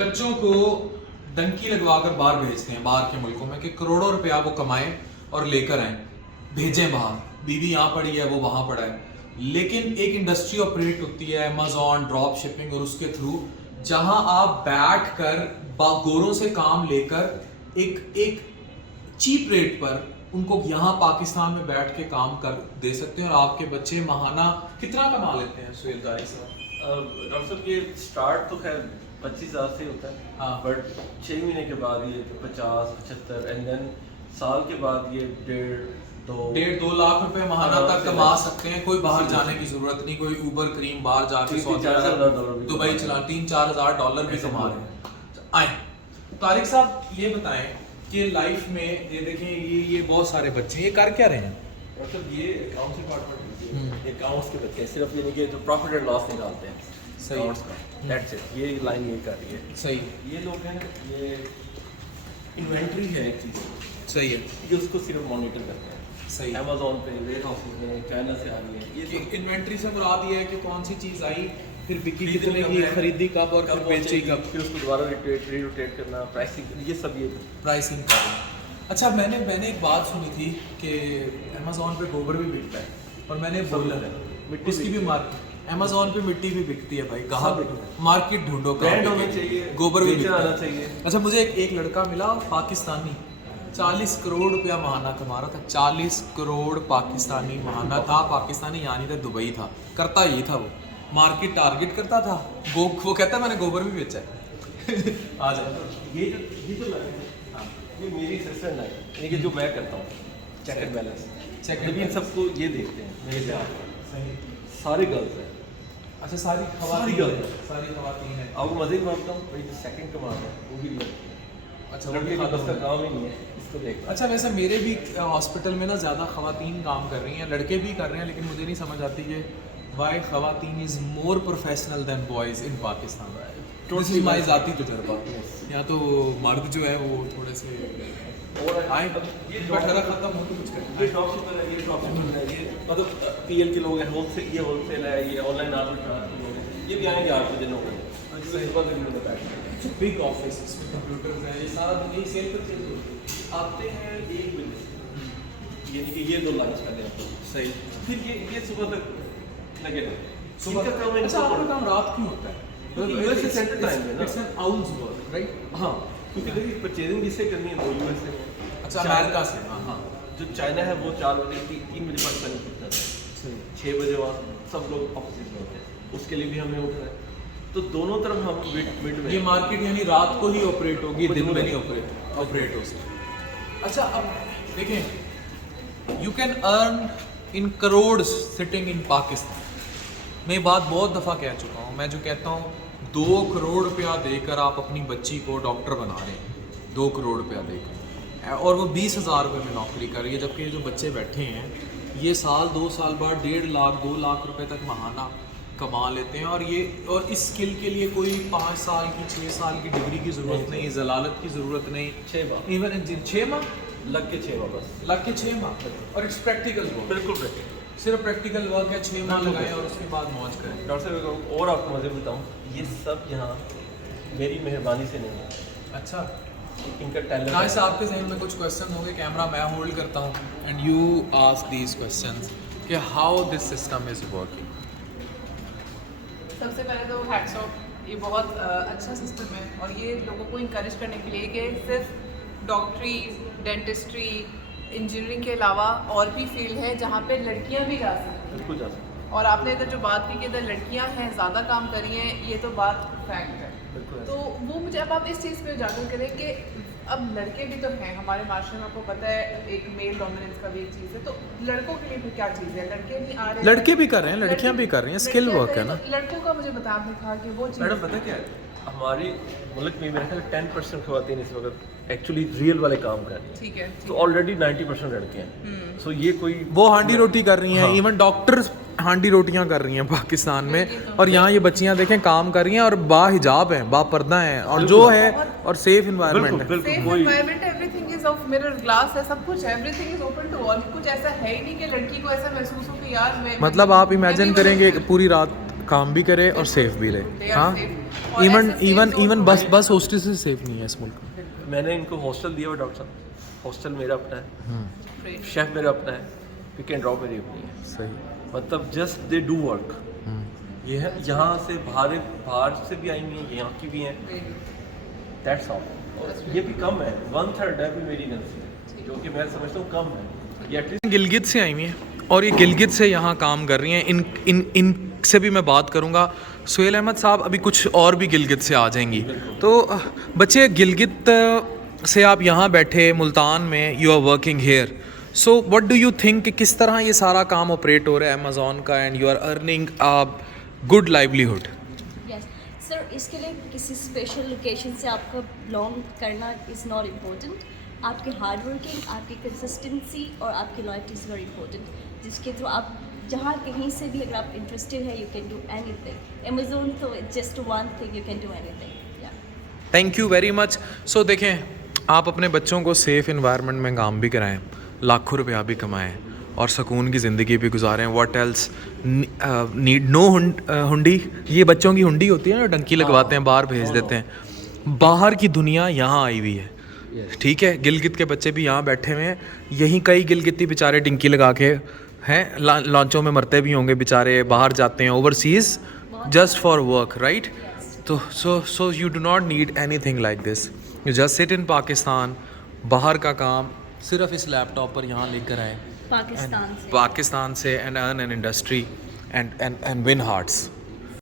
बच्चों को डंकी लगवाकर बाहर भेजते हैं बाहर के मुल्कों में कि करोड़ों रुपया वो कमाएं और लेकर आए, भेजें बाहर। बीवी यहाँ पड़ी है, वो वहाँ पड़ा है। लेकिन एक इंडस्ट्री ऑपरेट होती है अमेज़ॉन ड्रॉप शिपिंग और उसके थ्रू, जहाँ आप बैठ कर गोरों से काम लेकर एक चीप रेट पर उनको यहाँ पाकिस्तान में बैठ के काम कर दे सकते हैं और आपके बच्चे महाना कितना कमा लेते हैं सुहेल कारी साहब? डॉक्टर साहब ये स्टार्ट तो खैर 25,000 से होता है, हाँ, बट 6 महीने के बाद ये 50, 75 एंड देन साल के बाद ये 1.5-2 लाख रुपए महाना तक कमा सकते हैं। कोई बाहर जाने की जरूरत नहीं, कोई उबर करीम बाहर जाके दुबई चला $3-4 हज़ार डॉलर भी कमा रहे हैं। आए तारिक साहब ये बताएं कि लाइफ में ये देखें ये बहुत सारे बच्चे ये कर क्या रहे हैं? मतलब ये अकाउंट्स डिपार्टमेंट अकाउंट्स के बच्चे सिर्फ यानी कि जो प्रॉफिट एंड लॉस निकालते हैं अकाउंट्स का, दैट्स इट। ये लाइन ये कर रही है। सही, ये लोग हैं, ये इन्वेंट्री है एक चीज़, सही है, ये उसको सिर्फ मॉनिटर करते हैं। सही। अमेज़ॉन पे वेयर हाउसेस में चाइना से आ रही है ये इन्वेंट्री से मुराद ये है कि कौन सी चीज़ आई, फिर बिकी कितने की, खरीदी कब और फिर बेची कब, फिर उसको दोबारा रोटेट करना, प्राइसिंग, ये सब ये प्राइसिंग करना। अच्छा, मैंने एक बात सुनी थी कि अमेज़ॉन पे गोबर भी बिकता है और मैंने बोला मिट्टी उसकी भी मार्केट, अमेज़ॉन पे मिट्टी भी बिकती है भाई, कहाँ मार्केट ढूंढो, ब्रांड होना चाहिए, गोबर भी बेचना बिकता आना है। चाहिए। अच्छा, मुझे एक लड़का मिला पाकिस्तानी, 40 करोड़ रुपया महाना कमा रहा था। 40 करोड़ पाकिस्तानी महाना था। पाकिस्तानी यानी था, दुबई था, करता यही था वो, मार्केट टारगेट करता था। वो कहता मैंने गोबर भी बेचा है। आ जाओ, ये जो लगा है, हाँ, ये मेरी असिस्टेंट है, यानी कि जो मैं करता हूँ चेक एंड बैलेंस, जब इन सबको ये देखते हैं मेरे ध्यान सही। सारे गर्ल्स हैं। अच्छा, सारी खवातीन है। आपको मजे में बताता हूँ, जो सेकंड कमांड है वो भी लड़की है। अच्छा, लड़के का बस का काम ही नहीं है इसको देखना। अच्छा, वैसे मेरे भी हॉस्पिटल में ना ज़्यादा खवातीन काम कर रही हैं, लड़के भी कर रहे हैं, लेकिन मुझे नहीं समझ आती कि वाई खवातीन is more professional than boys in Pakistan. This is my ज़ाती तजुर्बा। या तो मर्द जो है वो थोड़े से और आए ये बटरा ख़त्म हो तो कुछ ये करें। ड्रॉपशिपर है, ये ड्रॉपशिपर है, ये मतलब पीएल के लोग हैं, होलसेल, ये होलसेल है, ये ऑनलाइन आर्बिट्राज के लोग हैं, ये भी आएंगे 8 बजे 9 बजे, सुबह के लिए बैठेंगे। बिग ऑफिस, इसमें कंप्यूटर्स हैं, ये सारा दिन यही सेल पर चल रही है। आते हैं 1 बजे, यानी कि ये 2 लंच कर दें आपको, सही। फिर ये सुबह तक लगे रहे। सुबह इनका काम है, अच्छा, आपका काम रात क्यों होता है? क्योंकि US से सेंटर टाइम है ना। It's an outs work, right? हाँ, क्योंकि देखिए परचेजिंग जिससे करनी है वो यूएस से। अच्छा, अमेरिका से। हाँ, हाँ, जो चाइना है वो 4 बजे 3 बजे पाकिस्तान उठता है, सही। 6 बजे वहाँ सब लोग ऑफिस में होते हैं, उसके लिए भी हमें उठना है। तो दोनों तरफ हम मिड में ये मार्केट यानी रात को ही ऑपरेट होगी, दिन में नहीं ऑपरेट हो सकती। अच्छा, अब देखें, you can earn in crore sitting in Pakistan. मैं बात बहुत दफ़ा कह चुका हूँ, मैं जो कहता हूँ 2 करोड़ रुपया देकर आप अपनी बच्ची को डॉक्टर बना रहे हैं, 2 करोड़ रुपया देकर, और वो 20,000 रुपये में नौकरी कर रही है, जबकि ये जो बच्चे बैठे हैं ये साल 2 साल बाद 1.5 लाख 2 लाख रुपए तक महाना कमा लेते हैं। और इस स्किल के लिए कोई 5 साल की 6 साल की डिग्री की ज़रूरत नहीं, जलालत की ज़रूरत नहीं, 6 माह, इवन 6 माह लग के 6 माह बस, लग के 6 माह, और इट्स प्रैक्टिकल वर्क, बिल्कुल। सिर्फ प्रैक्टिकल वर्क है। 6 माह लगाएं और उसके बाद मौज करें। डॉक्टर साहब और आपको मज़े बताऊँ, ये सब यहाँ मेरी मेहरबानी से नहीं है, अच्छा, इनका टैलेंट ना से आपके जहन में कुछ क्वेश्चन होंगे, कैमरा मैं होल्ड करता हूँ and you ask these questions कि how this system is working. सबसे पहले तो हैट्स ऑफ, ये बहुत अच्छा सिस्टम है और ये लोगों को इनकरेज करने के लिए कि सिर्फ डॉक्टरी, डेंटिस्ट्री, इंजीनियरिंग के अलावा और भी फील्ड है जहाँ पे लड़कियाँ भी जा सकती हैं। बिल्कुल जा सकते और आपने इधर जो बात की कि इधर लड़कियाँ हैं, ज़्यादा काम कर रही हैं, ये तो बात फैक्ट है। बिल्कुल। तो वो मुझे अब आप इस चीज़ पे उजागर करें कि अब लड़के भी तो हैं हमारे माशरे में, आपको पता है एक मेल डोमिनेंस का भी एक चीज़ है, तो लड़कों के लिए फिर क्या चीज़ है? लड़के भी आ रहे हैं, लड़के भी कर रहे हैं, लड़कियां भी कर रही हैं, स्किल लड़कियां वर्क है करें, ना। तो लड़कों का मुझे बता आपने कहा कि वो चीज़ मैडम पता क्या है, हमारी मुल्क में मेरे ख्याल 10% खवातीन इस वक्त एक्चुअली रियल वाले काम कर रही हैं, ठीक है, तो ऑलरेडी 90% लड़के हैं। सो ये कोई वो हांडी रोटी कर रही हैं, हाँ। इवन डॉक्टर्स हांडी रोटियां कर रही हैं पाकिस्तान में, और यहाँ ये बच्चियां देखें काम कर रही हैं और बाहिजाब हैं, बापर्दा हैं, और जो है और सेफ इन्वायरमेंट है। बिल्कुल safe environment, everything is of mirror glass है, सब कुछ everything is open to all. कुछ ऐसा है ही नहीं कि लड़की को ऐसा महसूस हो कि यार मैं मतलब आप इमेजिन करेंगे कि पूरी रात काम भी करे और सेफ भी रहे। हाँ, और even SSA even is even also बस very- बस हॉस्टल से सेफ नहीं है इस मुल्क में. मैंने इनको हॉस्टल दिया हुआ डॉक्टर साहब, हॉस्टल मेरा अपना है, Great. शेफ मेरा अपना है, पिक एंड ड्रॉप मेरी अपनी है. सही. मतलब जस्ट दे डू वर्क. ये है यहाँ से बाहर से भी आई हुई हैं, यहाँ की भी हैं. That's all. ये भी कम है, 1/3 है भी मेरी नजर, जो कि मैं समझता हूँ कम है. ये एटलीस्ट गिलगित से आई हुई हैं और ये गिलगित से यहाँ काम कर रही हैं. इन से भी मैं बात करूँगा. सुहेल अहमद साहब अभी कुछ और भी गिलगित से आ जाएंगी. तो बच्चे गिलगित से आप यहाँ बैठे मुल्तान में, you are working here, so what do you think कि किस तरह ये सारा काम ऑपरेट हो रहा है अमेज़ॉन का and you are earning a good livelihood? Yes sir, इसके लिए किसी स्पेशल लोकेशन से आपको बिलोंग करना इज़ नॉट इम्पोर्टेंट. आपकी हार्ड वर्किंग, आपकी कंसिस्टेंसी और आपकी लॉयल्टी इज़ वेरी इंपॉर्टेंट, जिसके थ्रू आप जहाँ कहीं से भी अगर आप इंटरेस्टेड है you can do anything. Amazon तो just one thing, you can do anything. Thank you very much. So देखें, आप अपने बच्चों को सेफ़ इन्वायरमेंट में काम भी कराएं, लाखों रुपया भी कमाएं और सुकून की ज़िंदगी भी गुजारें. व्हाट एल्स नीड नो हुंडी. ये बच्चों की हुंडी होती है ना, डंकी लगवाते हैं, बाहर भेज देते हैं. बाहर की दुनिया यहाँ आई हुई है. ठीक है, गिलगित के बच्चे भी यहाँ बैठे हुए हैं. यहीं कई गिलगिती बेचारे डिंकी लगा के हैं, लॉन्चों में मरते भी होंगे बेचारे, बाहर जाते हैं overseas just for work, right? तो so you do not need anything like this. You just sit in Pakistan. बाहर का काम सिर्फ इस लैपटॉप पर यहाँ लेकर आए पाकिस्तान से पाकिस्तान से and earn an industry and win hearts.